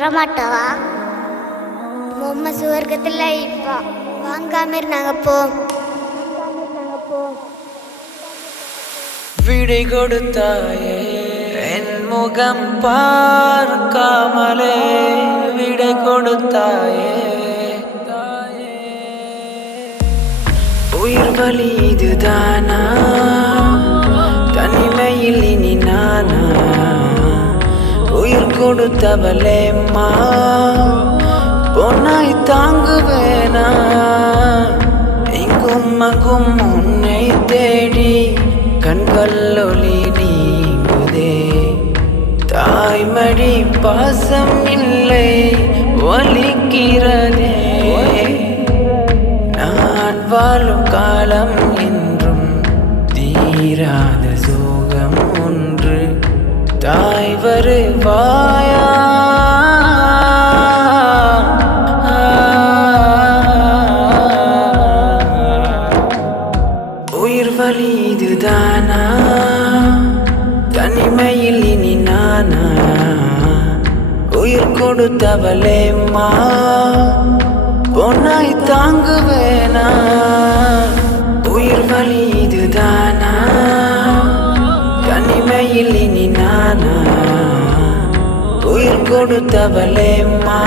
வரமாட்டவா? பொம்மை சுவர்க்கத்தில் இப்போ வாங்காம நாங்கள் போம். விடை கொடுத்தாயே என் முகம் பார்க்காமலே விடை கொடுத்தாயே. உயிர் வலி இதுதானா? தனிமையில் இனி நானா? உயிர் கொடுத்தவளேம்மா பொன்னாய் தாங்குவேனா? இங்கும் அங்கும் உன்னை தேடி கண்களொளி நீங்குதே. தாய்மடி பாசம் இல்லை வலிக்கிறதே. நான் வாழும் காலம் என்றும் தீராத சோகம் ஒன்று. தாய் வருவாயா? உயிர் வலி இதுதானா? தனிமையில் இனி நானா? உயிர் கொடுத்தவளேம்மா பொன்னாய் தாங்குவேனா? உயிர் வலி இதுதானா? தனிமையில் இனி நானா? உயிர் கொடுத்தவளேம்மா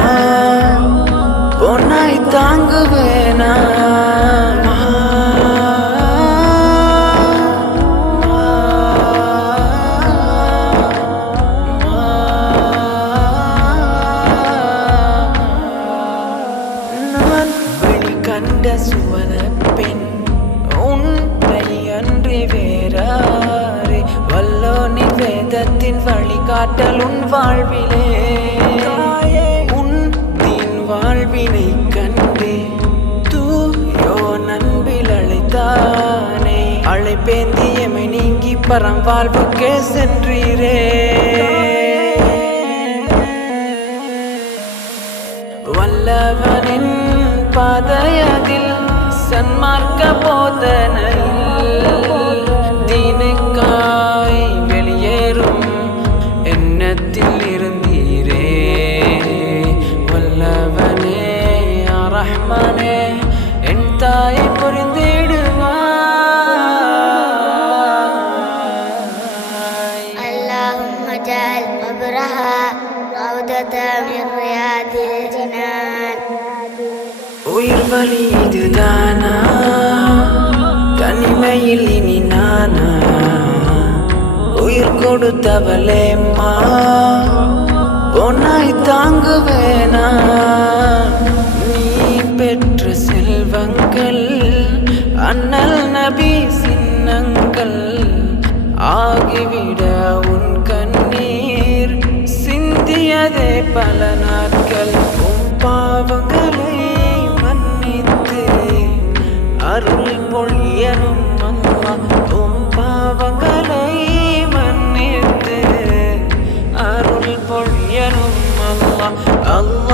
பொன்னாய் தாங்குவேனா? கண்ட சுவன பெண் உன்னை அன்றி வேறாரே. வல்லோனி வேதத்தின் வழிகாட்டல் உன் வாழ்விலே. உன் தீன் வாழ்வினை கண்டே தூயோ நண்பில் அழைத்தானே. அழைப்பேந்தியமை நீங்கி பரம் வாழ்வுக்கே சென்றீரே. வல்லவனின் பாதையதில் சன்மார்க்க போதனையில் தீனுக்காய் வெளியேறும் எண்ணத்தில் இருந்தீரே. வல்லவனே ரஹ்மானே என் தாயை புரிந்திடுவாய். اللهم اجعل قبرها روضة من رياض الجنان. உயிர் வலி இதுதானா? தனிமையில் இனி நானா? உயிர் கொடுத்தவளேம்மா பொன்னாய் தாங்குவேனா? நீ பெற்ற செல்வங்கள் அண்ணல் நபி சின்னங்கள் ஆகிவிட உன் கண்ணீர் சிந்தியதே பல நாட்கள். உன் பாவங்களை அருள் பொழியனும் அம்மா. உம் பாவங்களை மன்னித்து அருள் பொழியனும் அம்மா. அல்லாஹ்